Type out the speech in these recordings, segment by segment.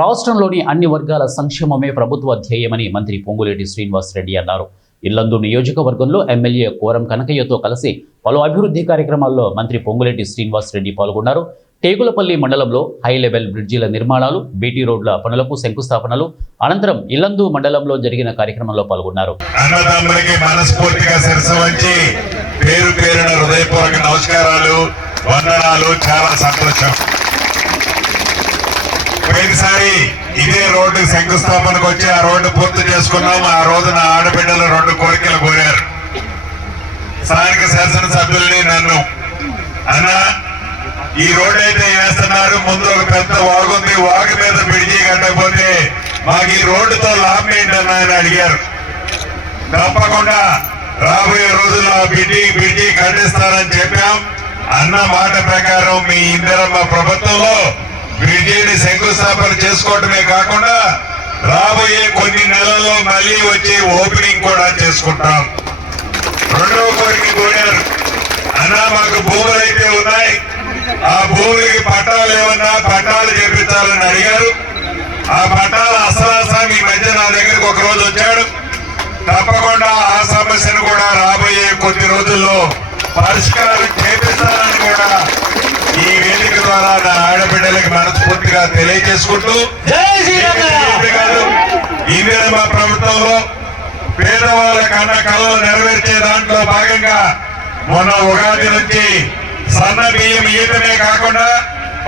రాష్ట్రంలోని అన్ని వర్గాల సంక్షేమమే ప్రభుత్వ ధ్యేయమని మంత్రి పొంగులేటి శ్రీనివాసరెడ్డి అన్నారు. ఇల్లందు నియోజకవర్గంలో ఎమ్మెల్యే కోరం కనకయ్యతో కలిసి పలు అభివృద్ధి కార్యక్రమాల్లో మంత్రి పొంగులేటి శ్రీనివాసరెడ్డి పాల్గొన్నారు. టేకులపల్లి మండలంలో హై లెవెల్ బ్రిడ్జిల నిర్మాణాలు, బీటీ రోడ్ల పనులకు శంకుస్థాపనలు అనంతరం ఇల్లందు మండలంలో జరిగిన కార్యక్రమంలో పాల్గొన్నారు. అన్నదమ్ములకి మనస్ఫూర్తిగా శిరస్సు వంచి పేరు పేరున హృదయపూర్వక నమస్కారాలు, వందనాలు. చాలా సంతోషం. పోయినసారి ఇదే రోడ్డు శంకుస్థాపనకు వచ్చి ఆ రోడ్డు పూర్తి చేసుకున్నాం. ఆ రోజున ఆడబిడ్డలు 2 కోరికలు కోరారు. స్థానిక శాసనసభ్యుల్ని నన్ను, అన్నా ఈ రోడ్డు అయితే వేస్తున్నారు, ముందు ఒక పెద్ద వాగుంది, వాగు మీద బ్రిడ్జి కట్టకపోతే మాకు ఈ రోడ్డుతో లాభం ఏంటన్నా అని అడిగారు. తప్పకుండా రాబోయే రోజుల్లో బ్రిడ్జి కట్టిస్తారని చెప్పాం. అన్న మాట ప్రకారం మీ ఇందిరమ్మ ప్రభుత్వంలో బ్రిడ్జిని శంకుస్థాపన చేసుకోవటమే కాకుండా రాబోయే కొన్ని నెలల్లో మళ్ళీ వచ్చి ఓపెనింగ్ కూడా చేసుకుంటాం. 2వ కోరిక కోరారు, అన్నా మాకు భూములు అయితే ఉన్నాయి, ఆ భూములకి పట్టాలు ఏమన్నా పట్టాలు చేపించాలని అడిగారు. ఆ పట్టాల అసలాసామి ఈ మధ్య నా దగ్గరికి ఒక రోజు వచ్చాడు. తప్పకుండా ఆ సమస్యను కూడా రాబోయే కొద్ది రోజుల్లో పరిష్కారం చేపిస్తానని కూడా ఈ వేదిక ద్వారా నా ఆడబిడ్డలకి మనస్ఫూర్తిగా తెలియజేసుకుంటూ, ఇందిరమ్మ ప్రభుత్వంలో పేదవాళ్ళ కన్న కళలు నెరవేర్చే దాంట్లో భాగంగా మొన్న ఉగాది నుంచి సన్న బియ్యం ఇయ్యటమే కాకుండా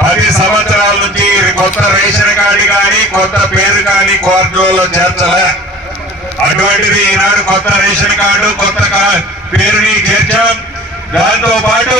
10 సంవత్సరాల నుంచి కొత్త రేషన్ కార్డు కానీ కొత్త పేరు కానీ కోర్టులలో చేర్చలే. అటువంటిది ఈనాడు కొత్త రేషన్ కార్డు, కొత్త పేరుని చేర్చాం. దాంతో పాటు